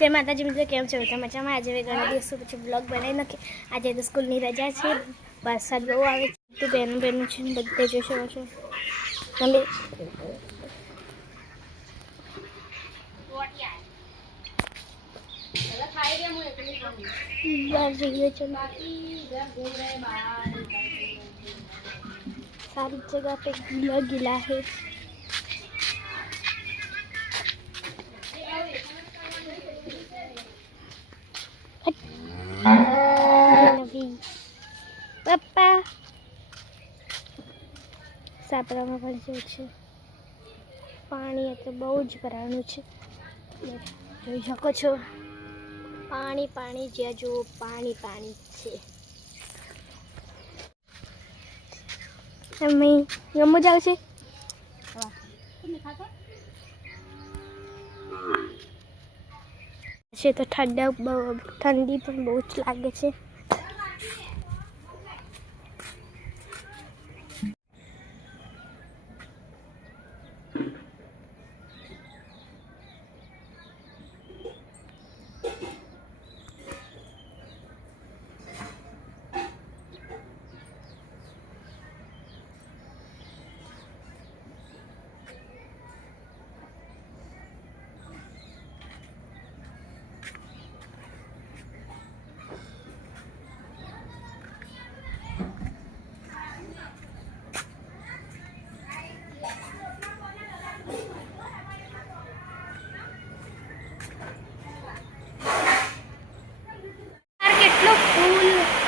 जय माताजी मित्रों, केम छो તમે મજામાં? આજે વે ઘણા દિવસો પછી બ્લોગ બનાવી નાખી. આજે તો સ્કૂલની રજા છે, વરસાદ બહુ આવે છે. તો બેનું છે બધે જોશો છો તમે. सारी जगह पे गीला गीला है. पप्पा सापराમાં પણ જેવું છે. પાણી તો બહુ જ ભરાણું છે, જોઈ શકો છો. પાણી પાણી જ્યાં જુઓ પાણી પાણી છે. મમ્મી ગમો જાવ છે. તો ઠંડી પણ બહુ જ લાગે છે.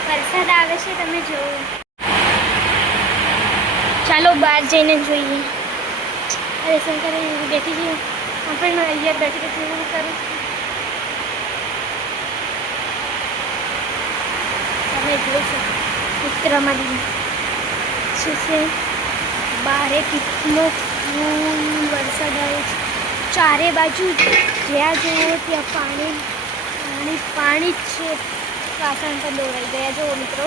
વરસાદ આવે છે, તમે જુઓ. ચાલો બહાર જઈને જોઈએ. અરે શંકર બેઠી જઈએ. આપણે અહીંયા બેઠી બેઠી એવું કરું. તમે જોઈ શકો ચિત્રમાં છે બારે કેટલો ફૂલ વરસાદ આવે છે. ચારે બાજુ જ્યાં જુઓ ત્યાં પાણી પાણી પાણી જ છે. વાસણ પણ દોરાઈ ગયા જો મિત્રો.